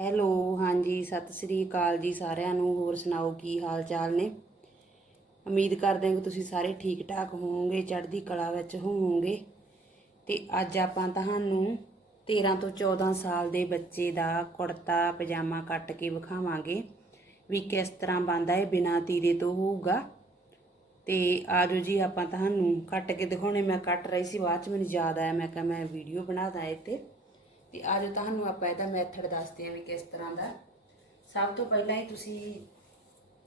Hello, ਹਾਂਜੀ, ਸਤਿ ਸ੍ਰੀ ਅਕਾਲ ਜੀ ਸਾਰਿਆਂ ਨੂੰ, ਹੋਰ ਸੁਣਾਓ ਕੀ ਹਾਲ ਚਾਲ ਨੇ? ਉਮੀਦ ਕਰਦੇ ਹਾਂ ਕਿ ਤੁਸੀਂ ਸਾਰੇ ਠੀਕ ਠਾਕ ਹੋਵੋਗੇ, ਚੜ੍ਹਦੀ ਕਲਾ ਵਿੱਚ ਹੋਵੋਗੇ। ਤੇ ਅੱਜ ਆਪਾਂ ਤੁਹਾਨੂੰ 13 ਤੋਂ 14 ਸਾਲ ਦੇ ਬੱਚੇ ਦਾ ਕੁੜਤਾ, ਪਜਾਮਾ ਕੱਟ ਕੇ ਵਿਖਾਵਾਂਗੇ ਵੀ ਕਿਸ ਤਰ੍ਹਾਂ ਬਣਦਾ ਹੈ ਬਿਨਾਂ ਤੀਰੇ ਤੋਂ ਹੋਊਗਾ। ਤੇ ਆਜੋ ਜੀ, ਆਪਾਂ ਤੁਹਾਨੂੰ ਕੱਟ ਕੇ ਦਿਖਾਉਣੇ। ਮੈਂ ਕੱਟ ਰਹੀ ਸੀ, ਬਾਅਦ ਚ ਮੈਨੂੰ ਯਾਦ ਆਇਆ, ਮੈਂ ਕਿਹਾ ਮੈਂ ਵੀਡੀਓ ਬਣਾ ਦਾਂ ਇਹ ਤੇ ਤੇ ਆਜੋ ਤੁਹਾਨੂੰ ਆਪਾਂ ਇਹਦਾ ਮੈਥਡ ਦੱਸਦੇ ਹਾਂ ਵੀ ਕਿਸ ਤਰ੍ਹਾਂ ਦਾ। ਸਭ ਤੋਂ ਪਹਿਲਾਂ ਹੀ ਤੁਸੀਂ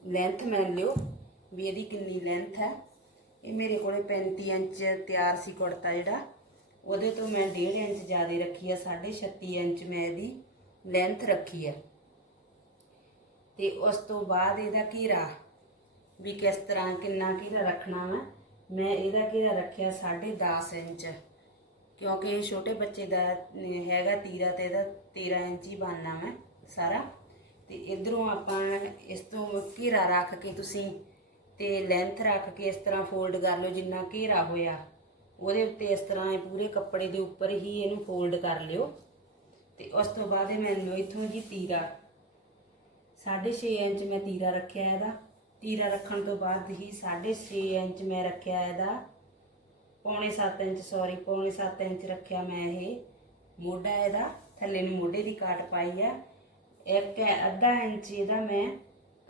ਲੈਂਥ ਮੰਨ ਲਿਓ ਵੀ ਇਹਦੀ ਕਿੰਨੀ ਲੈਂਥ ਹੈ। ਇਹ ਮੇਰੇ ਕੋਲੇ 35 ਇੰਚ ਤਿਆਰ ਸੀ ਕੁੜਤਾ ਜਿਹੜਾ। ਉਹਦੇ ਤੋਂ ਮੈਂ 1.5 ਇੰਚ ਜ਼ਿਆਦਾ ਰੱਖੀ ਆ 36 ਇੰਚ ਮੈਂ ਇਹਦੀ ਲੈਂਥ ਰੱਖੀ ਆ। ਤੇ ਉਸ ਤੋਂ ਬਾਅਦ ਇਹਦਾ ਘੇਰਾ ਵੀ ਕਿਸ ਤਰ੍ਹਾਂ ਕਿੰਨਾ ਘੇਰਾ ਰੱਖਣਾ ਵਾ। ਮੈਂ ਇਹਦਾ ਘੇਰਾ ਰੱਖਿਆ 10.5 ਇੰਚ। ਕਿਉਂਕਿ ਛੋਟੇ ਬੱਚੇ ਦਾ ਹੈਗਾ ਤੀਰਾ ਤੇ ਇਹਦਾ 13 ਇੰਚ ਹੀ ਬਣਨਾ ਵਾ ਸਾਰਾ। ਤੇ ਇਧਰੋਂ ਆਪਾਂ ਇਸ ਤੋਂ ਘੇਰਾ ਰੱਖ ਕੇ ਤੁਸੀਂ ਤੇ ਲੈਂਥ ਰੱਖ ਕੇ ਇਸ ਤਰ੍ਹਾਂ ਫੋਲਡ ਕਰ ਲਓ, ਜਿੰਨਾ ਘੇਰਾ ਹੋਇਆ। ਉਹਦੇ ਉੱਤੇ ਇਸ ਤਰ੍ਹਾਂ ਇਹ ਪੂਰੇ ਕੱਪੜੇ ਦੇ ਉੱਪਰ ਹੀ ਇਹਨੂੰ ਫੋਲਡ ਕਰ ਲਿਓ। ਤੇ ਉਸ ਤੋਂ ਬਾਅਦ ਇਹ ਮੈਨੂੰ ਇਥੋਂ ਜੀ ਤੀਰਾ। 6.5 ਇੰਚ ਮੈਂ ਤੀਰਾ ਰੱਖਿਆ ਇਹਦਾ। ਤੀਰਾ ਰੱਖਣ ਤੋਂ ਬਾਅਦ ਹੀ 6.5 ਇੰਚ ਮੈਂ ਰੱਖਿਆ ਇਹਦਾ। ਪੌਣੇ 7 ਇੰਚ ਸੌਰੀ ਪੌਣੇ 7 ਇੰਚ ਰੱਖਿਆ ਮੈਂ ਇਹ ਮੋਢਾ ਇਹਦਾ, ਥੱਲੇ ਨੂੰ ਮੋਢੇ ਦੀ ਕਾਟ ਪਾਈ ਆ। ਇੱਕ ਅੱਧਾ ਇੰਚ ਇਹਦਾ ਮੈਂ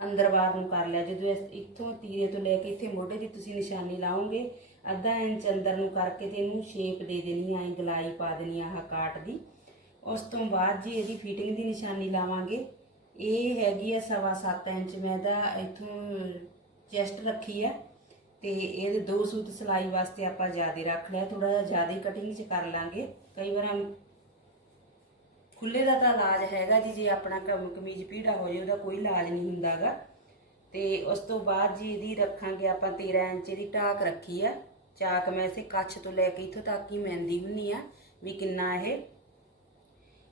ਅੰਦਰ ਬਾਹਰ ਨੂੰ ਕਰ ਲਿਆ। ਜਦੋਂ ਇੱਥੋਂ ਤੀਰੇ ਤੋਂ ਲੈ ਕੇ ਇੱਥੇ ਮੋਢੇ ਦੀ ਤੁਸੀਂ ਨਿਸ਼ਾਨੀ ਲਾਓਗੇ, ਅੱਧਾ ਇੰਚ ਅੰਦਰ ਨੂੰ ਕਰਕੇ ਤੇ ਇਹਨੂੰ ਸ਼ੇਪ ਦੇ ਦੇਣੀ ਆ ਗਲਾਈ ਪਾ ਦੇਣੀ ਆਹ ਕਾਟ ਦੀ। ਉਸ ਤੋਂ ਬਾਅਦ ਜੀ ਇਹਦੀ ਫਿਟਿੰਗ ਦੀ ਨਿਸ਼ਾਨੀ ਲਾਵਾਂਗੇ, ਇਹ ਹੈਗੀ ਆ ਸਵਾ ਸੱਤ ਇੰਚ। ਮੈਂ ਇਹਦਾ ਇੱਥੋਂ ਚੈਸਟ ਰੱਖੀ ਆ। ਤੇ ਇਹਦੇ ਦੋ ਸੂਤ ਸਿਲਾਈ ਵਾਸਤੇ ਆਪਾਂ ਜ਼ਿਆਦਾ ਰੱਖ ਲਿਆ ਥੋੜਾ ਜਿਹਾ ਜ਼ਿਆਦਾ ਕਟਿੰਗ ਚ ਕਰ ਲਾਂਗੇ। ਕਈ ਵਾਰ ਖੁੱਲੇ ਦਾ ਤਾਂ ਇਲਾਜ ਹੈਗਾ ਜੀ, ਜੇ ਆਪਣਾ ਕਮ- ਕਮੀਜ਼ ਪੀੜਾ ਹੋ ਜਾਏ, ਉਹਦਾ ਕੋਈ ਇਲਾਜ ਨਹੀਂ ਹੁੰਦਾਗਾ। ਤੇ ਉਸ ਤੋਂ ਬਾਅਦ ਜੀ ਇਹਦੀ ਰੱਖਾਂਗੇ ਆਪਾਂ 13 ਇੰਚ ਦੀ ਟਾਕ ਰੱਖੀ ਆ। ਚਾਕ ਮੈਂ ਇਸੇ ਕੱਛ ਤੋਂ ਲੈ ਕੇ ਇੱਥੋਂ ਤੱਕ ਹੀ ਮਹਿੰਦੀ ਹੁੰਨੀ ਆ ਵੀ ਕਿੰਨਾ ਇਹ।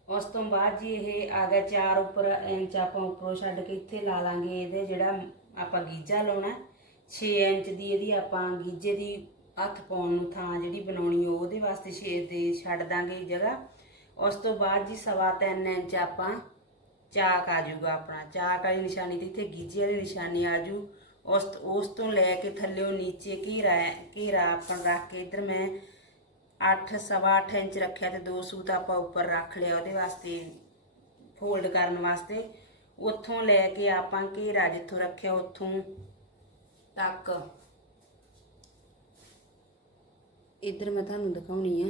ਉਸ ਤੋਂ ਬਾਅਦ ਜੀ ਇਹ ਆ ਗਿਆ ਚਾਰ ਉੱਪਰ ਇੰਚ ਆਪਾਂ ਉੱਪਰੋਂ ਛੱਡ ਕੇ ਇੱਥੇ ਲਾ ਲਾਂਗੇ ਇਹਦੇ ਜਿਹੜਾ ਆਪਾਂ ਗੀਜਾ ਲਾਉਣਾ। 6 ਇੰਚ ਦੀ ਇਹਦੀ ਆਪਾਂ ਗੀਜੇ ਦੀ ਹੱਥ ਪਾਉਣ ਨੂੰ ਥਾਂ ਜਿਹੜੀ ਬਣਾਉਣੀ ਉਹ ਉਹਦੇ ਵਾਸਤੇ 6 ਦੇ ਛੱਡ ਦਾਂਗੇ ਜਗ੍ਹਾ। ਉਸ ਤੋਂ ਬਾਅਦ ਜੀ ਸਵਾ 3 ਇੰਚ ਆਪਾਂ ਚਾਕ ਆ ਜਾਊਗਾ ਆਪਣਾ। ਚਾਕ ਵਾਲੀ ਨਿਸ਼ਾਨੀ ਤੇ ਇੱਥੇ ਗੀਜੇ ਵਾਲੀ ਨਿਸ਼ਾਨੀ ਆ ਜੂ। ਉਸ ਉਸ ਤੋਂ ਲੈ ਕੇ ਥੱਲੇੋਂ ਨੀਚੇ ਘੇਰਾ ਘੇਰਾ ਆਪਾਂ ਰੱਖ ਕੇ ਇੱਧਰ ਮੈਂ 8 ਸਵਾ 8 ਇੰਚ ਰੱਖਿਆ ਤੇ ਦੋ ਸੂਤ ਆਪਾਂ ਉੱਪਰ ਰੱਖ ਲਿਆ ਉਹਦੇ ਵਾਸਤੇ, ਫੋਲਡ ਕਰਨ ਵਾਸਤੇ। ਉੱਥੋਂ ਲੈ ਕੇ ਆਪਾਂ ਘੇਰਾ ਜਿੱਥੋਂ ਰੱਖਿਆ, ਉੱਥੋਂ ਤੱਕ। ਇੱਧਰ ਮੈਂ ਤੁਹਾਨੂੰ ਦਿਖਾਉਣੀ ਆ।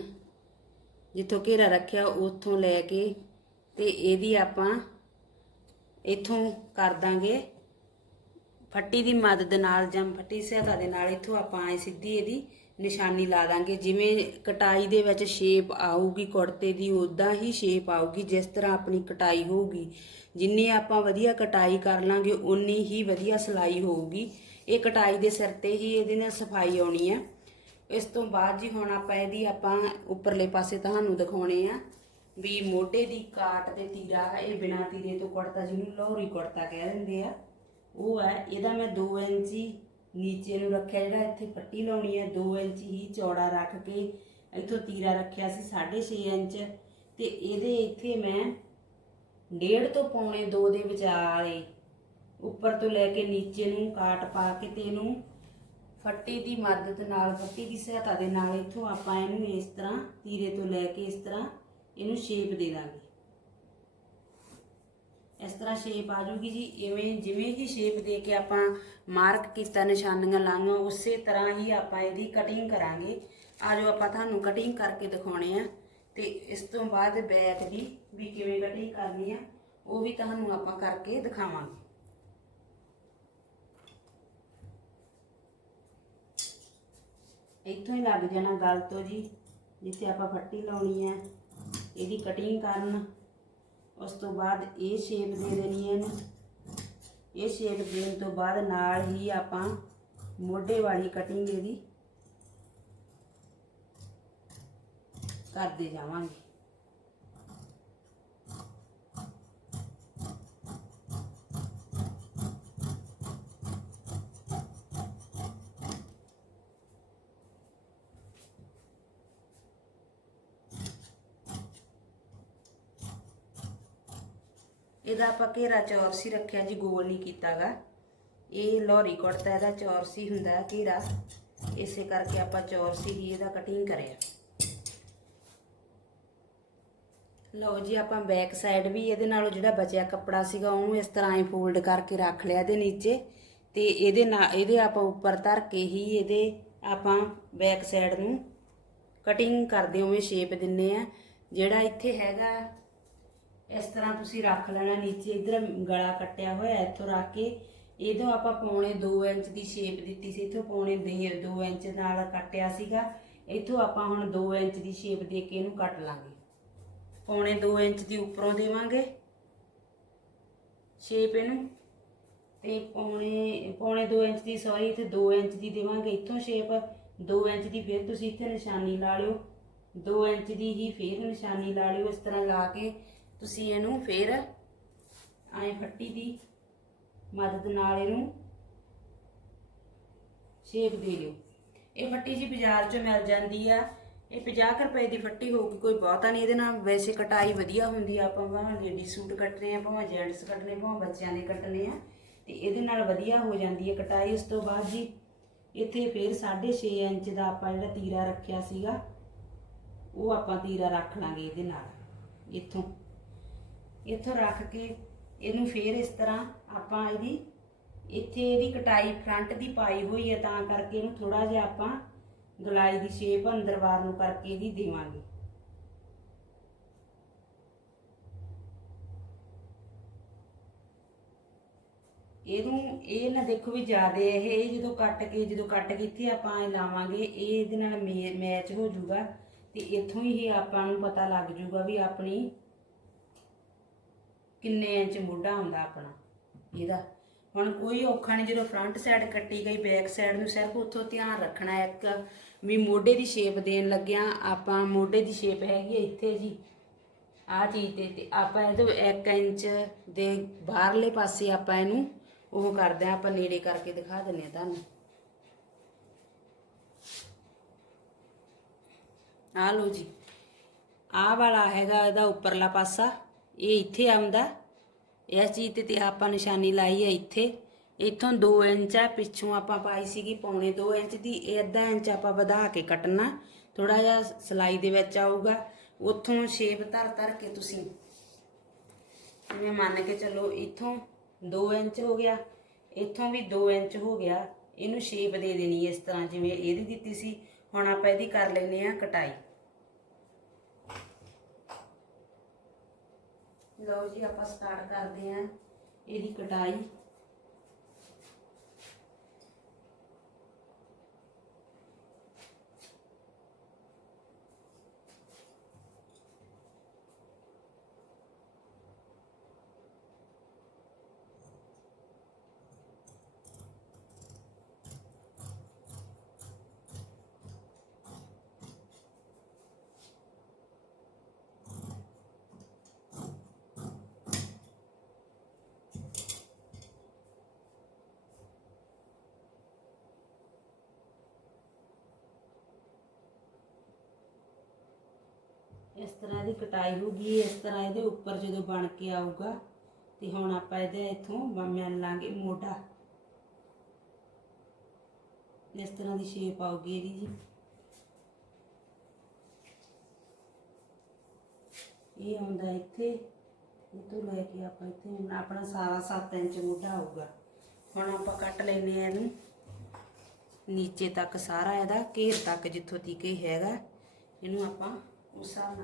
ਜਿੱਥੋਂ ਘੇਰਾ ਰੱਖਿਆ, ਉੱਥੋਂ ਲੈ ਕੇ ਤੇ ਇਹਦੀ ਆਪਾਂ ਇੱਥੋਂ ਕਰ ਦਾਂਗੇ। ਫੱਟੀ ਦੀ ਮਦਦ ਨਾਲ ਜਾਂ ਫੱਟੀ ਸਹਾਇਤਾ ਦੇ ਨਾਲ ਇੱਥੋਂ ਆਪਾਂ ਐ ਸਿੱਧੀ ਇਹਦੀ ਨਿਸ਼ਾਨੀ ਲਾ ਦਾਂਗੇ। ਜਿਵੇਂ ਕਟਾਈ ਦੇ ਵਿੱਚ ਸ਼ੇਪ ਆਊਗੀ, ਕੁੜਤੇ ਦੀ ਉਦਾਂ ਹੀ ਸ਼ੇਪ ਆਊਗੀ, ਜਿਸ ਤਰ੍ਹਾਂ ਆਪਣੀ ਕਟਾਈ ਹੋਊਗੀ। ਜਿੰਨੀ ਆਪਾਂ ਵਧੀਆ ਕਟਾਈ ਕਰ ਲਾਂਗੇ ਉਨੀ ਹੀ ਵਧੀਆ ਸਿਲਾਈ ਹੋਊਗੀ। ਇਹ ਕਟਾਈ ਦੇ ਸਿਰ ਤੇ ਹੀ ਇਹਦੇ ਨਾਲ ਸਫ਼ਾਈ ਆਉਣੀ ਆ। ਇਸ ਤੋਂ ਬਾਅਦ ਜੀ ਹੁਣ ਆਪਾਂ ਇਹਦੀ ਆਪਾਂ ਉੱਪਰਲੇ ਪਾਸੇ ਤੁਹਾਨੂੰ ਦਿਖਾਉਣੇ ਆ ਵੀ ਮੋਢੇ ਦੀ ਕਾਟ ਤੇ ਤੀਰਾ ਇਹ ਬਿਨਾ ਤੀਰੇ ਤੋਂ ਕੁੜਤਾ ਜਿਹਨੂੰ ਲੋਹਰੀ ਕੁੜਤਾ ਕਹਿ ਦਿੰਦੇ ਆ। ਉਹ ਹੈ, ਇਹਦਾ ਮੈਂ 2 ਇੰਚੀ ਨੀਚੇ ਨੂੰ ਰੱਖਿਆ ਜਿਹੜਾ ਇੱਥੇ ਪੱਟੀ ਲਾਉਣੀ ਹੈ 2 ਇੰਚ ਹੀ ਚੌੜਾ ਰੱਖ ਕੇ ਇੱਥੋਂ ਤੀਰਾ ਰੱਖਿਆ ਸੀ 6.5 ਇੰਚ। ਤੇ ਇਹਦੇ ਇੱਥੇ ਮੈਂ ਡੇਢ ਤੋਂ ਪੌਣੇ 2 ਦੇ ਵਿਚਾਲੇ ਉੱਪਰ ਤੋਂ ਲੈ ਕੇ ਨੀਚੇ ਨੂੰ ਕਾਟ ਪਾ ਕੇ ਤੇ ਇਹਨੂੰ ਫੱਟੀ ਦੀ ਮਦਦ ਨਾਲ, ਫੱਟੀ ਦੀ ਸਹਾਇਤਾ ਦੇ ਨਾਲ ਇੱਥੋਂ ਆਪਾਂ ਇਹਨੂੰ ਇਸ ਤਰ੍ਹਾਂ ਤੀਰੇ ਤੋਂ ਲੈ ਕੇ ਇਸ ਤਰ੍ਹਾਂ ਇਹਨੂੰ ਸ਼ੇਪ ਦੇ ਦਾਂਗੇ। ਇਸ ਤਰ੍ਹਾਂ ਸ਼ੇਪ ਆ ਜੂਗੀ ਜੀ, ਇਵੇਂ ਜਿਵੇਂ ਹੀ ਸ਼ੇਪ ਦੇ ਕੇ ਆਪਾਂ ਮਾਰਕ ਕੀਤਾ, ਨਿਸ਼ਾਨੀਆਂ ਲਾਈਆਂ, ਉਸੇ ਤਰ੍ਹਾਂ ਹੀ ਆਪਾਂ ਇਹਦੀ ਕਟਿੰਗ ਕਰਾਂਗੇ। ਆ ਆਜੋ ਆਪਾਂ ਤੁਹਾਨੂੰ ਕਟਿੰਗ ਕਰਕੇ ਦਿਖਾਉਣੇ ਆ। ਤੇ ਇਸ ਤੋਂ ਬਾਅਦ ਬੈਕ ਦੀ ਵੀ ਕਿਵੇਂ ਕਟਿੰਗ ਕਰਨੀ ਆ, ਉਹ ਵੀ ਤੁਹਾਨੂੰ ਆਪਾਂ ਕਰਕੇ ਦਿਖਾਵਾਂਗੇ। ਇੱਥੋਂ ਹੀ ਲੱਗ ਜਾਣਾ ਗਲ ਤੋਂ ਜੀ, ਜਿੱਥੇ ਆਪਾਂ ਫੱਟੀ ਲਾਉਣੀ ਹੈ। ਇਹਦੀ ਕਟਿੰਗ ਕਰਨ, ਉਸ ਤੋਂ ਬਾਅਦ ਇਹ ਸ਼ੇਪ ਦੇ ਦੇਣੀ ਹੈ ਇਹਨੂੰ। ਇਹ ਸ਼ੇਪ ਦੇਣ ਤੋਂ ਬਾਅਦ ਨਾਲ ਹੀ ਆਪਾਂ ਮੋਢੇ ਵਾਲੀ ਕਟਿੰਗ ਇਹਦੀ ਕਰਦੇ ਜਾਵਾਂਗੇ। ਇਹਦਾ ਆਪਾਂ ਘੇਰਾ ਚੌਰਸੀ ਰੱਖਿਆ ਜੀ, ਗੋਲ ਨਹੀਂ ਕੀਤਾਗਾ। ਇਹ ਲੋਹਰੀ ਕੁੜਤਾ ਇਹਦਾ ਚੌਰਸੀ ਹੁੰਦਾ ਘੇਰਾ। ਇਸੇ ਕਰਕੇ ਆਪਾਂ ਚੌਰਸੀ ਹੀ ਇਹਦਾ ਕਟਿੰਗ ਕਰਿਆ। ਲਓ ਜੀ, ਆਪਾਂ ਬੈਕ ਸਾਈਡ ਵੀ ਇਹਦੇ ਨਾਲੋਂ ਜਿਹੜਾ ਬਚਿਆ ਕੱਪੜਾ ਸੀਗਾ, ਉਹਨੂੰ ਇਸ ਤਰ੍ਹਾਂ ਹੀ ਫੋਲਡ ਕਰਕੇ ਰੱਖ ਲਿਆ ਇਹਦੇ ਨੀਚੇ। ਤੇ ਇਹਦੇ ਨਾਲ ਇਹਦੇ ਆਪਾਂ ਉੱਪਰ ਧਰ ਕੇ ਹੀ ਇਹਦੇ ਆਪਾਂ ਬੈਕ ਸਾਈਡ ਨੂੰ ਕਟਿੰਗ ਕਰਦੇ ਹੋਵੇਂ ਸ਼ੇਪ ਦਿੰਨੇ ਆ। ਜਿਹੜਾ ਇੱਥੇ ਹੈਗਾ ਇਸ ਤਰ੍ਹਾਂ ਤੁਸੀਂ ਰੱਖ ਲੈਣਾ ਨੀਚੇ, ਇਧਰ ਗਲਾ ਕੱਟਿਆ ਹੋਇਆ ਇੱਥੋਂ ਰੱਖ ਕੇ। ਇਹਦੋਂ ਆਪਾਂ ਪੌਣੇ 2 ਇੰਚ ਦੀ ਸ਼ੇਪ ਦਿੱਤੀ ਸੀ, ਇੱਥੋਂ ਪੌਣੇ 2 ਇੰਚ ਨਾਲ ਕੱਟਿਆ ਸੀਗਾ। ਇੱਥੋਂ ਆਪਾਂ ਹੁਣ 2 ਇੰਚ ਦੀ ਸ਼ੇਪ ਦੇ ਕੇ ਇਹਨੂੰ ਕੱਟ ਲਾਂਗੇ। ਪੌਣੇ 2 ਇੰਚ ਦੀ ਉੱਪਰੋਂ ਦੇਵਾਂਗੇ ਸ਼ੇਪ ਇਹਨੂੰ। ਤੇ ਪੌਣੇ ਪੌਣੇ 2 ਇੰਚ ਦੀ, ਸੌਰੀ ਇੱਥੇ 2 ਇੰਚ ਦੀ ਦੇਵਾਂਗੇ ਇੱਥੋਂ ਸ਼ੇਪ 2 ਇੰਚ ਦੀ ਫਿਰ ਤੁਸੀਂ ਇੱਥੇ ਨਿਸ਼ਾਨੀ ਲਾ ਲਿਓ। 2 ਇੰਚ ਦੀ ਹੀ ਫਿਰ ਨਿਸ਼ਾਨੀ ਲਾ ਲਿਓ, ਇਸ ਤਰ੍ਹਾਂ ਲਾ ਕੇ ਤੁਸੀਂ ਇਹਨੂੰ ਫਿਰ ਐਂ ਫੱਟੀ ਦੀ ਮਦਦ ਨਾਲ ਇਹਨੂੰ ਸ਼ੇਪ ਦੇ ਲਿਓ ਇਹ ਫੱਟੀ ਜੀ ਬਾਜ਼ਾਰ 'ਚੋਂ ਮਿਲ ਜਾਂਦੀ ਆ। ਇਹ 50 ਕੁ ਰੁਪਏ ਦੀ ਫੱਟੀ ਹੋਊਗੀ, ਕੋਈ ਬਹੁਤਾ ਨਹੀਂ। ਇਹਦੇ ਨਾਲ ਵੈਸੇ ਕਟਾਈ ਵਧੀਆ ਹੁੰਦੀ ਆ। ਆਪਾਂ ਭਾਵੇਂ ਲੇਡੀ ਸੂਟ ਕੱਟਨੇ ਆ, ਭਾਵੇਂ ਜੈਂਟਸ ਕੱਟਨੇ ਭਾਵੇਂ ਬੱਚਿਆਂ ਦੇ ਕੱਟਨੇ ਆ। ਤੇ ਇਹਦੇ ਨਾਲ ਵਧੀਆ ਹੋ ਜਾਂਦੀ ਹੈ ਕਟਾਈ। ਉਸ ਤੋਂ ਬਾਅਦ ਜੀ, ਇੱਥੇ ਫਿਰ 6.5 ਇੰਚ ਦਾ ਆਪਾਂ ਜਿਹੜਾ ਤੀਰਾ ਰੱਖਿਆ ਸੀਗਾ, ਉਹ ਆਪਾਂ ਤੀਰਾ ਰੱਖ ਲਾਂਗੇ ਇਹਦੇ ਨਾਲ। ਇੱਥੋਂ। ਇੱਥੋਂ ਰੱਖ ਕੇ ਇਹਨੂੰ ਫੇਰ ਇਸ ਤਰ੍ਹਾਂ ਆਪਾਂ ਇਹਦੀ, ਇੱਥੇ ਇਹਦੀ ਕਟਾਈ ਫਰੰਟ ਦੀ ਪਾਈ ਹੋਈ ਹੈ ਤਾਂ ਕਰਕੇ ਇਹਨੂੰ ਥੋੜਾ ਜਿਹਾ ਆਪਾਂ ਗਲਾਈ ਦੀ ਸ਼ੇਪ ਅੰਦਰ ਬਾਹਰ ਨੂੰ ਕਰਕੇ ਇਹਦੀ ਦੇਵਾਂਗੇ। ਇਹਨੂੰ, ਇਹ ਨਾ ਦੇਖੋ ਵੀ ਜ਼ਿਆਦਾ ਇਹ ਜਦੋਂ ਕੱਟ ਕੇ, ਜਦੋਂ ਕੱਟ ਕੇ ਇੱਥੇ ਆਪਾਂ ਇਹ ਲਾਵਾਂਗੇ, ਇਹ ਇਹਦੇ ਨਾਲ ਮੈਚ ਹੋ ਜਾਊਗਾ ਤੇ ਇੱਥੋਂ ਹੀ ਆਪਾਂ ਨੂੰ ਪਤਾ ਲੱਗ ਜਾਊਗਾ ਵੀ ਆਪਣੀ ਕਿੰਨੇ ਇੰਚ ਮੋਢਾ ਹੁੰਦਾ ਆਪਣਾ, ਇਹਦਾ। ਹੁਣ ਕੋਈ ਔਖਾ ਨਹੀਂ ਜਦੋਂ ਫਰੰਟ ਸਾਈਡ ਕੱਟੀ ਗਈ ਬੈਕ ਸਾਈਡ ਨੂੰ ਸਿਰਫ ਉੱਥੋਂ ਧਿਆਨ ਰੱਖਣਾ ਇੱਕ, ਵੀ ਮੋਢੇ ਦੀ ਸ਼ੇਪ ਦੇਣ ਲੱਗਿਆ ਆਪਾਂ ਮੋਢੇ ਦੀ ਸ਼ੇਪ ਹੈਗੀ ਹੈ ਇੱਥੇ ਜੀ। ਆਹ ਚੀਜ਼ ਤੇ ਤੇ ਆਪਾਂ ਇਹਦੇ 1 ਇੰਚ ਦੇ ਬਾਹਰਲੇ ਪਾਸੇ ਆਪਾਂ ਇਹਨੂੰ ਉਹ ਕਰਦੇ ਆ ਆਪਾਂ ਨੇੜੇ ਕਰਕੇ ਦਿਖਾ ਦਿੰਨੇ ਆ ਤੁਹਾਨੂੰ। ਆ ਲਓ ਜੀ, ਆਹ ਵਾਲਾ ਹੈਗਾ ਇਹਦਾ ਉੱਪਰਲਾ ਪਾਸਾ। ਇਹ ਇੱਥੇ ਆਉਂਦਾ। ਇਸ ਚੀਜ਼ ਤੇ ਤੇ ਆਪਾਂ ਨਿਸ਼ਾਨੀ ਲਾਈ ਹੈ ਇੱਥੇ। ਇੱਥੋਂ 2 ਇੰਚ ਆ, ਪਿੱਛੋਂ ਆਪਾਂ ਪਾਈ ਸੀਗੀ ਪੌਣੇ 2 ਇੰਚ ਦੀ। ਇਹ ਅੱਧਾ ਇੰਚ ਆਪਾਂ ਵਧਾ ਕੇ ਕੱਟਣਾ। ਥੋੜਾ ਜਿਹਾ ਸਲਾਈ ਦੇ ਵਿੱਚ ਆਊਗਾ। ਉੱਥੋਂ ਸ਼ੇਪ ਧਰ ਧਰ ਕੇ ਤੁਸੀਂ ਜਿਵੇਂ ਮੰਨ ਕੇ ਚੱਲੋ ਇੱਥੋਂ 2 ਇੰਚ ਹੋ ਗਿਆ। ਇੱਥੋਂ ਵੀ 2 ਇੰਚ ਹੋ ਗਿਆ। ਇਹਨੂੰ ਸ਼ੇਪ ਦੇ ਦੇਣੀ ਇਸ ਤਰ੍ਹਾਂ ਜਿਵੇਂ ਇਹਦੀ ਦਿੱਤੀ ਸੀ। ਹੁਣ ਆਪਾਂ ਇਹਦੀ ਕਰ ਲੈਨੇ ਆ ਕਟਾਈ। ਲਓ ਜੀ ਆਪਾਂ ਸਟਾਰਟ ਕਰਦੇ ਆਂ ਇਹਦੀ ਕਟਾਈ ਇਸ ਤਰ੍ਹਾਂ ਇਹਦੀ ਕਟਾਈ ਹੋਊਗੀ, ਇਸ ਤਰ੍ਹਾਂ ਇਹਦੇ ਉੱਪਰ ਜਦੋਂ ਬਣ ਕੇ ਆਊਗਾ, ਤੇ ਹੁਣ ਆਪਾਂ ਇਹਦੇ ਇੱਥੋਂ ਮਿਲ ਲਾਂਗੇ ਮੋਢਾ। ਇਸ ਤਰ੍ਹਾਂ ਦੀ ਸ਼ੇਪ ਆਊਗੀ ਇਹਦੀ ਜੀ। ਇਹ ਆਉਂਦਾ ਇੱਥੇ, ਇਹ ਤੋਂ ਲੈ ਕੇ ਆਪਾਂ ਇੱਥੇ, ਆਪਣਾ ਸਾਰਾ 7 ਇੰਚ ਮੋਢਾ ਆਊਗਾ। ਹੁਣ ਆਪਾਂ ਕੱਟ ਲੈਨੇ ਆ ਇਹਨੂੰ। ਨੀਚੇ ਤੱਕ ਸਾਰਾ ਇਹਦਾ, ਘੇਰ ਤੱਕ ਜਿੱਥੋਂ ਤੀਕੇ ਹੈਗਾ, ਇਹਨੂੰ ਆਪਾਂ ਉਸ ਹਿਸਾਬ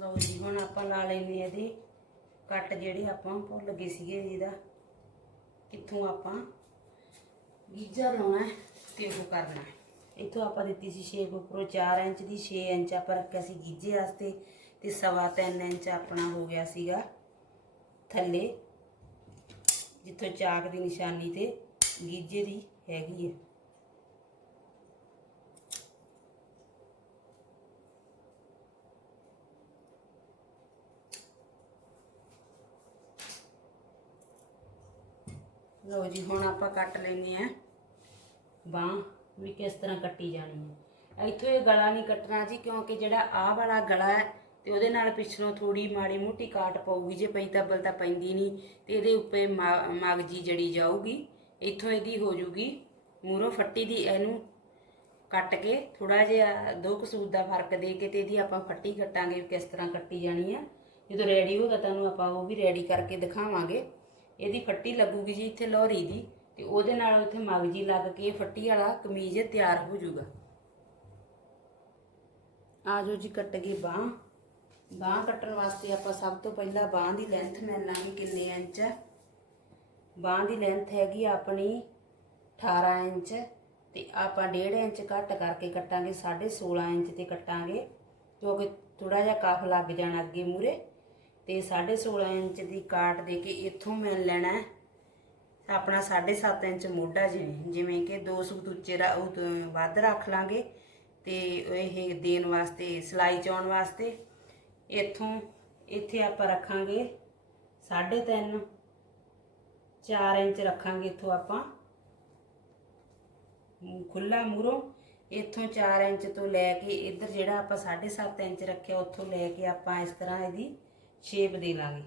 ਲਓ ਜੀ, ਹੁਣ ਆਪਾਂ ਲਾ ਲੈਨੇ ਇਹਦੇ ਕੱਟ ਜਿਹੜੇ ਆਪਾਂ ਭੁੱਲ ਗਏ ਸੀਗੇ ਜਿਹਦਾ ਕਿੱਥੋਂ ਆਪਾਂ ਗੀਜਾ ਲਾਉਣਾ ਹੈ ਤੇ ਉਹ ਕਰਨਾ ਹੈ। ਇੱਥੋਂ ਆਪਾਂ ਦਿੱਤੀ ਸੀ ਸ਼ੇਪ ਉੱਪਰੋਂ 4 ਇੰਚ ਦੀ 6 ਇੰਚ ਆਪਾਂ ਰੱਖਿਆ ਸੀ ਗੀਜੇ ਵਾਸਤੇ ਤੇ ਸਵਾ 3 ਇੰਚ ਆਪਣਾ ਹੋ ਗਿਆ ਸੀਗਾ ਥੱਲੇ, ਜਿੱਥੋਂ ਚਾਕ ਦੀ ਨਿਸ਼ਾਨੀ ਤੇ ਗੀਜੇ ਦੀ ਹੈਗੀ ਹੈ। ਲਓ ਜੀ, ਹੁਣ ਆਪਾਂ ਕੱਟ ਲੈਨੇ ਆ ਬਾਹ ਵੀ ਕਿਸ ਤਰ੍ਹਾਂ ਕੱਟੀ ਜਾਣੀ ਹੈ। ਇੱਥੋਂ ਇਹ ਗਲਾ ਨਹੀਂ ਕੱਟਣਾ ਜੀ, ਕਿਉਂਕਿ ਜਿਹੜਾ ਆਹ ਵਾਲਾ ਗਲਾ ਹੈ ਤੇ ਉਹਦੇ ਨਾਲ ਪਿਛਲੋਂ ਥੋੜੀ ਮਾੜੀ ਮੋਟੀ ਕਾਟ ਪਊਗੀ, ਜੇ ਪਈ ਤਾਂ ਬਲ ਤਾਂ ਪੈਂਦੀ ਨਹੀਂ ਤੇ ਇਹਦੇ ਉੱਪਰ ਮਾ- ਮਗਜੀ ਜੜੀ ਜਾਊਗੀ। ਇੱਥੋਂ ਇਹਦੀ ਹੋ ਜੂਗੀ ਮੂਰੋਂ ਫੱਟੀ ਦੀ ਇਹਨੂੰ ਕੱਟ ਕੇ ਥੋੜਾ ਜਿਹਾ ਦੋ ਕਸੂਰ ਦਾ ਫ਼ਰਕ ਦੇ ਕੇ ਤੇ ਇਹਦੀ ਆਪਾਂ ਫੱਟੀ ਕੱਟਾਂਗੇ ਵੀ ਕਿਸ ਤਰ੍ਹਾਂ ਕੱਟੀ ਜਾਣੀ ਆ ਜਦੋਂ ਰੈਡੀ ਹੋਗਾ ਤੁਹਾਨੂੰ ਆਪਾਂ ਉਹ ਵੀ ਰੈਡੀ ਕਰਕੇ ਦਿਖਾਵਾਂਗੇ। ਇਹਦੀ ਫੱਟੀ ਲੱਗੂਗੀ ਜੀ ਇੱਥੇ ਲੋਹਰੀ ਦੀ ਤੇ ਉਹਦੇ ਨਾਲ ਉੱਥੇ ਮਗਜੀ ਲੱਗ ਕੇ ਇਹ ਫੱਟੀ ਵਾਲਾ ਕਮੀਜ਼ ਤਿਆਰ ਹੋ ਜਾਊਗਾ। ਜੋ ਜੀ ਕੱਟ ਗਈ ਬਾਹ। ਬਾਹ ਕੱਟਣ ਵਾਸਤੇ ਆਪਾਂ ਸਭ ਤੋਂ ਪਹਿਲਾਂ ਬਾਹ ਦੀ ਲੈਂਥ ਮਿਲ ਲਾਂਗੇ ਕਿੰਨੇ ਇੰਚ ਹੈ। ਬਾਹ ਦੀ ਲੈਂਥ ਹੈਗੀ ਆਪਣੀ 18 ਇੰਚ ਤੇ ਆਪਾਂ 1.5 ਇੰਚ ਘੱਟ ਕਰਕੇ ਕੱਟਾਂਗੇ 16.5 ਇੰਚ ਤੇ ਕੱਟਾਂਗੇ ਕਿਉਂਕਿ ਥੋੜਾ ਜਿਹਾ ਕਫ ਲੱਗ ਜਾਣਾ ਅੱਗੇ ਮੂਰੇ ਤੇ 16.5 ਇੰਚ ਦੀ ਕਾਟ ਦੇ ਕੇ ਇੱਥੋਂ ਮੈਂ ਲੈਣਾ ਹੈ। ਆਪਣਾ 7.5 ਇੰਚ ਮੋਢਾ ਜਿਵੇਂ ਜਿਵੇਂ ਕਿ ਦੋ ਸੂਤ ਉੱਚੇ ਦਾ ਉਹ ਵੱਧ ਰੱਖ ਲਾਂਗੇ ਤੇ ਇਹ ਦੇਣ ਵਾਸਤੇ, ਸਿਲਾਈ ਚਾਉਣ ਵਾਸਤੇ ਇੱਥੋਂ, ਇੱਥੇ ਆਪਾਂ ਰੱਖਾਂਗੇ 3.5 4 ਇੰਚ ਰੱਖਾਂਗੇ ਇੱਥੋਂ ਆਪਾਂ। ਖੁੱਲਾ ਮੂਰੋਂ ਇੱਥੋਂ 4 ਇੰਚ ਤੋਂ ਲੈ ਕੇ ਇੱਧਰ ਜਿਹੜਾ ਆਪਾਂ 7.5 ਇੰਚ ਰੱਖਿਆ, ਉੱਥੋਂ ਲੈ ਕੇ ਆਪਾਂ ਇਸ ਤਰ੍ਹਾਂ ਇਹਦੀ ਸ਼ੇਪ ਦੇ ਲਾਂਗੇ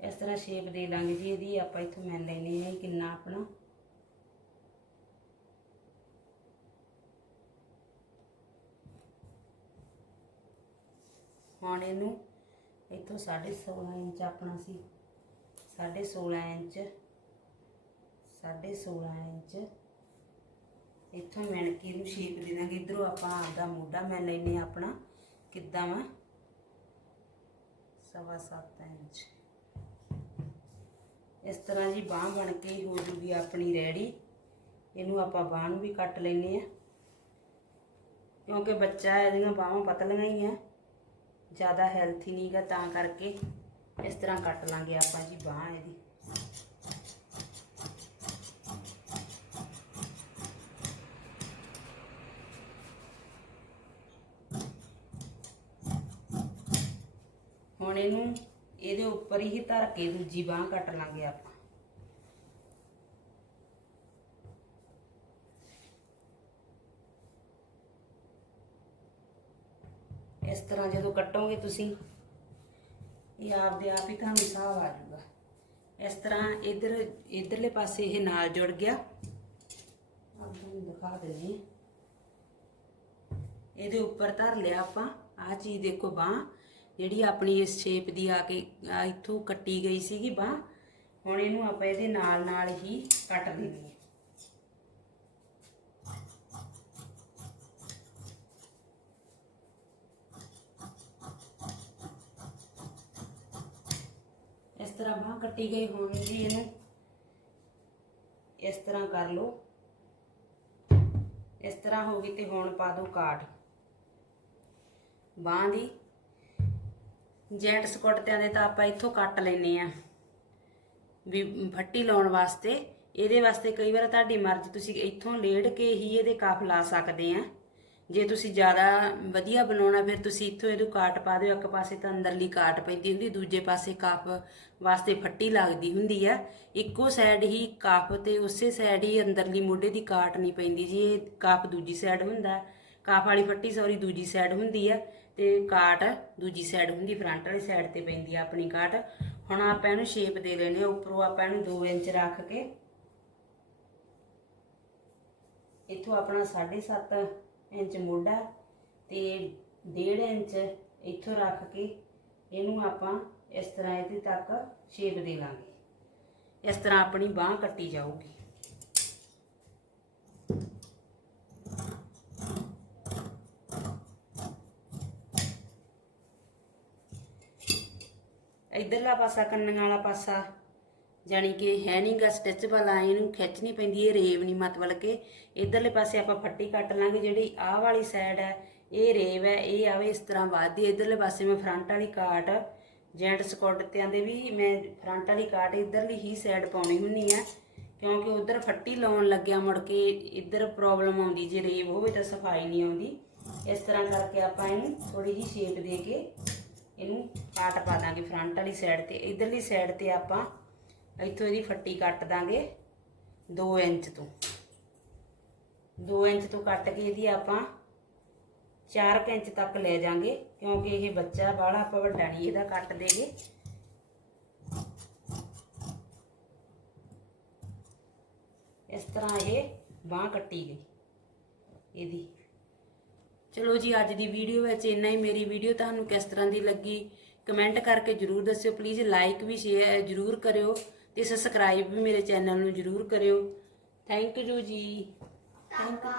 ਇਸ ਤਰ੍ਹਾਂ ਸ਼ੇਪ ਦੇ ਲਾਂਗੇ ਜੀ, ਇਹਦੀ ਆਪਾਂ ਇੱਥੋਂ ਮੰਨ ਲੈਨੇ ਆ ਕਿੰਨਾ ਆਪਣਾ। ਹੁਣ ਇਹਨੂੰ ਇੱਥੋਂ 16.5 ਇੰਚ ਆਪਣਾ ਸੀ 16.5 ਇੰਚ 16.5 ਇੰਚ। ਇੱਥੋਂ ਮਿਣ ਕੇ ਇਹਨੂੰ ਸ਼ੇਪ ਦੇ ਦਾਂਗੇ ਇਧਰੋਂ ਆਪਾਂ ਆਪਦਾ ਮੋਢਾ ਮੈਂ ਲੈਨੇ ਆ ਆਪਣਾ। ਕਿੱਦਾਂ ਵਾ? ਸਵਾ ਸੱਤ ਇੰਚ। ਇਸ ਤਰ੍ਹਾਂ ਜੀ ਬਾਹ ਬਣ ਕੇ ਹੀ ਹੋ ਜੂਗੀ ਆਪਣੀ ਰੈਡੀ। ਇਹਨੂੰ ਆਪਾਂ ਬਾਹ ਨੂੰ ਵੀ ਕੱਟ ਲੈਨੇ ਆ ਕਿਉਂਕਿ ਬੱਚਾ ਇਹਦੀਆਂ ਬਾਹਾਂ ਪਤਲੀਆਂ ਹੀ ਆ। ਜ਼ਿਆਦਾ ਹੈਲਥੀ ਨਹੀਂਗਾ ਤਾਂ ਕਰਕੇ ਇਸ ਤਰ੍ਹਾਂ ਕੱਟ ਲਾਂਗੇ ਆਪਾਂ ਜੀ ਬਾਹ ਇਹਦੀ। ਹੁਣ ਇਹਨੂੰ ਇਹਦੇ ਉੱਪਰ ਹੀ ਧਰ ਕੇ ਦੂਜੀ ਬਾਹ ਕੱਟ ਲਾਂਗੇ ਆਪਾਂ। ਇਸ ਤਰ੍ਹਾਂ ਜਦੋਂ ਕੱਟੋਗੇ ਤੁਸੀਂ, ਇਹ ਆਪਦੇ ਆਪ ਹੀ ਤੁਹਾਨੂੰ ਹਿਸਾਬ ਆ ਜਾਊਗਾ। ਇਸ ਤਰ੍ਹਾਂ ਇਧਰ, ਇਧਰਲੇ ਪਾਸੇ ਇਹ ਨਾਲ ਜੁੜ ਗਿਆ। ਆਪ ਤੁਹਾਨੂੰ ਦਿਖਾ ਦਿੰਦੇ ਇਹਦੇ ਉੱਪਰ ਧਰ ਲਿਆ ਆਪਾਂ। ਆਹ ਚੀਜ਼ ਦੇਖੋ ਬਾਹ। ਜਿਹੜੀ ਆਪਣੀ ਇਸ ਸ਼ੇਪ ਦੀ ਆ ਕੇ ਇੱਥੋਂ ਕੱਟੀ ਗਈ ਸੀਗੀ ਬਾਹ, ਹੁਣ ਇਹਨੂੰ ਆਪਾਂ ਇਹਦੇ ਨਾਲ ਨਾਲ ਹੀ ਕੱਟ ਦੇਣੀ ਹੈ। ਇਸ ਤਰ੍ਹਾਂ ਬਾਹ ਕੱਟੀ ਗਈ, ਹੁਣ ਜੀ ਇਹਨੂੰ ਇਸ ਤਰ੍ਹਾਂ ਕਰ ਲਓ। ਇਸ ਤਰ੍ਹਾਂ ਹੋ ਗਈ ਤੇ ਹੁਣ ਪਾ ਦਿਓ ਕਾਟ। ਬਾਹ ਦੀ ਜੈਂਟਸ ਕੁੜਤਿਆਂ ਦੇ ਤਾਂ ਆਪਾਂ ਇੱਥੋਂ ਕੱਟ ਲੈਨੇ ਆ ਵੀ ਫੱਟੀ ਲਾਉਣ ਵਾਸਤੇ, ਇਹਦੇ ਵਾਸਤੇ ਕਈ ਵਾਰ ਤੁਹਾਡੀ ਮਰਜ਼ੀ, ਤੁਸੀਂ ਇੱਥੋਂ ਲੇੜ ਕੇ ਹੀ ਇਹਦੇ ਕਾਫ ਲਾ ਸਕਦੇ ਆ ਜੇ ਤੁਸੀਂ ਜ਼ਿਆਦਾ ਵਧੀਆ ਬਣਾਉਣਾ, ਫਿਰ ਤੁਸੀਂ ਇੱਥੋਂ ਇਹਨੂੰ ਕਾਟ ਪਾ ਦਿਓ। ਇੱਕ ਪਾਸੇ ਤਾਂ ਅੰਦਰਲੀ ਕਾਟ ਪੈਂਦੀ ਹੁੰਦੀ, ਦੂਜੇ ਪਾਸੇ ਕਾਫ ਵਾਸਤੇ ਫੱਟੀ ਲੱਗਦੀ ਹੁੰਦੀ ਆ। ਇੱਕੋ ਸਾਈਡ ਹੀ ਕਾਫ ਤੇ ਉਸੇ ਸਾਈਡ ਹੀ ਅੰਦਰਲੀ ਮੋਢੇ ਦੀ ਕਾਟ ਨਹੀਂ ਪੈਂਦੀ ਜੀ। ਇਹ ਕਾਫ ਦੂਜੀ ਸਾਈਡ ਹੁੰਦਾ। ਕਾਫ ਵਾਲੀ ਫੱਟੀ ਸੌਰੀ ਦੂਜੀ ਸਾਈਡ ਹੁੰਦੀ ਆ। ਤੇ ਕਾਟ ਦੂਜੀ ਸਾਈਡ ਹੁੰਦੀ ਫਰੰਟ ਵਾਲੀ ਸਾਈਡ ਤੇ ਪੈਂਦੀ ਆ ਆਪਣੀ ਕਾਟ। ਹੁਣ ਆਪਾਂ ਇਹਨੂੰ ਸ਼ੇਪ ਦੇ ਲੈਣੇ ਆ, ਉੱਪਰੋਂ ਆਪਾਂ ਇਹਨੂੰ 2 ਇੰਚ ਰੱਖ ਕੇ। ਇੱਥੋਂ ਆਪਣਾ 7.5 ਇੰਚ ਮੋਢਾ ਤੇ 1.5 ਇੰਚ ਇੱਥੋਂ ਰੱਖ ਕੇ ਇਹਨੂੰ ਆਪਾਂ ਇਸ ਤਰ੍ਹਾਂ ਇਹਦੇ ਤੱਕ ਸ਼ੇਪ ਦੇ ਲਾਂਗੇ। ਇਸ ਤਰ੍ਹਾਂ ਆਪਣੀ ਬਾਹ ਕੱਟੀ ਜਾਊਗੀ ਇਧਰਲਾ ਪਾਸਾ ਕੰਨਾਂ ਵਾਲਾ ਪਾਸਾ। ਜਾਣੀ ਕਿ ਹੈ ਨਹੀਂਗਾ ਸਟਿਚ ਵਾਲਾ, ਇਹਨੂੰ ਖਿੱਚਣੀ ਪੈਂਦੀ ਹੈ ਰੇਵ ਨਹੀਂ ਮਤਲਬ ਕਿ। ਇਧਰਲੇ ਪਾਸੇ ਆਪਾਂ ਫੱਟੀ ਕੱਟ ਲਾਂਗੇ, ਜਿਹੜੀ ਆਹ ਵਾਲੀ ਸਾਈਡ ਹੈ, ਇਹ ਰੇਵ ਹੈ, ਇਹ ਆਵੇ ਇਸ ਤਰ੍ਹਾਂ ਵੱਧਦੀ ਹੈ ਇਧਰਲੇ ਪਾਸੇ ਮੈਂ ਫਰੰਟ ਵਾਲੀ ਕਾਟ ਜੈਂਟ ਸਕੁੱਟਿਆਂ ਦੇ ਵੀ ਮੈਂ ਫਰੰਟ ਵਾਲੀ ਕਾਟ ਇਧਰਲੀ ਹੀ ਸਾਈਡ ਪਾਉਣੀ ਹੁੰਨੀ ਆ। ਕਿਉਂਕਿ ਉਧਰ ਫੱਟੀ ਲਾਉਣ ਲੱਗਿਆ ਮੁੜ ਕੇ ਇਧਰ ਪ੍ਰੋਬਲਮ ਆਉਂਦੀ, ਜੇ ਰੇਵ ਹੋਵੇ ਤਾਂ ਸਫ਼ਾਈ ਨਹੀਂ ਆਉਂਦੀ। ਇਸ ਤਰ੍ਹਾਂ ਕਰਕੇ ਆਪਾਂ ਇਹਨੂੰ ਥੋੜੀ ਜਿਹੀ ਸ਼ੇਪ ਦੇ ਕੇ ਇਹਨੂੰ ਕਾਟ ਪਾ ਦਾਂਗੇ ਫਰੰਟ ਵਾਲੀ ਸਾਈਡ ਤੇ, ਇਧਰਲੀ ਸਾਈਡ ਤੇ ਆਪਾਂ ਇੱਥੋਂ ਇਹਦੀ ਫੱਟੀ ਕੱਟ ਦਾਂਗੇ 2 ਇੰਚ ਤੋਂ। 2 ਇੰਚ ਤੋਂ ਕੱਟ ਕੇ ਇਹਦੀ ਆਪਾਂ 4 ਇੰਚ ਤੱਕ ਲੈ ਜਾਾਂਗੇ, ਕਿਉਂਕਿ ਇਹ ਬੱਚਾ ਬਾਹਲਾ ਆਪਾਂ ਵੱਡਾ ਨਹੀਂ ਇਹਦਾ ਕੱਟ ਦੇਗੇ। ਇਸ ਤਰ੍ਹਾਂ ਇਹ ਬਾਹ ਕੱਟੀ ਗਈ ਇਹਦੀ। ਚਲੋ ਜੀ, ਅੱਜ ਦੀ ਵੀਡੀਓ ਵਿੱਚ ਇੰਨਾ ਹੀ। ਮੇਰੀ ਵੀਡੀਓ ਤੁਹਾਨੂੰ ਕਿਸ ਤਰ੍ਹਾਂ ਦੀ ਲੱਗੀ ਕਮੈਂਟ ਕਰਕੇ ਜਰੂਰ ਦੱਸਿਓ। ਪਲੀਜ਼ ਲਾਈਕ ਵੀ ਸ਼ੇਅਰ ਜਰੂਰ ਕਰਿਓ ਤੇ ਸਬਸਕ੍ਰਾਈਬ ਵੀ ਮੇਰੇ ਚੈਨਲ ਨੂੰ ਜਰੂਰ ਕਰਿਓ। Thank you ji. Thank you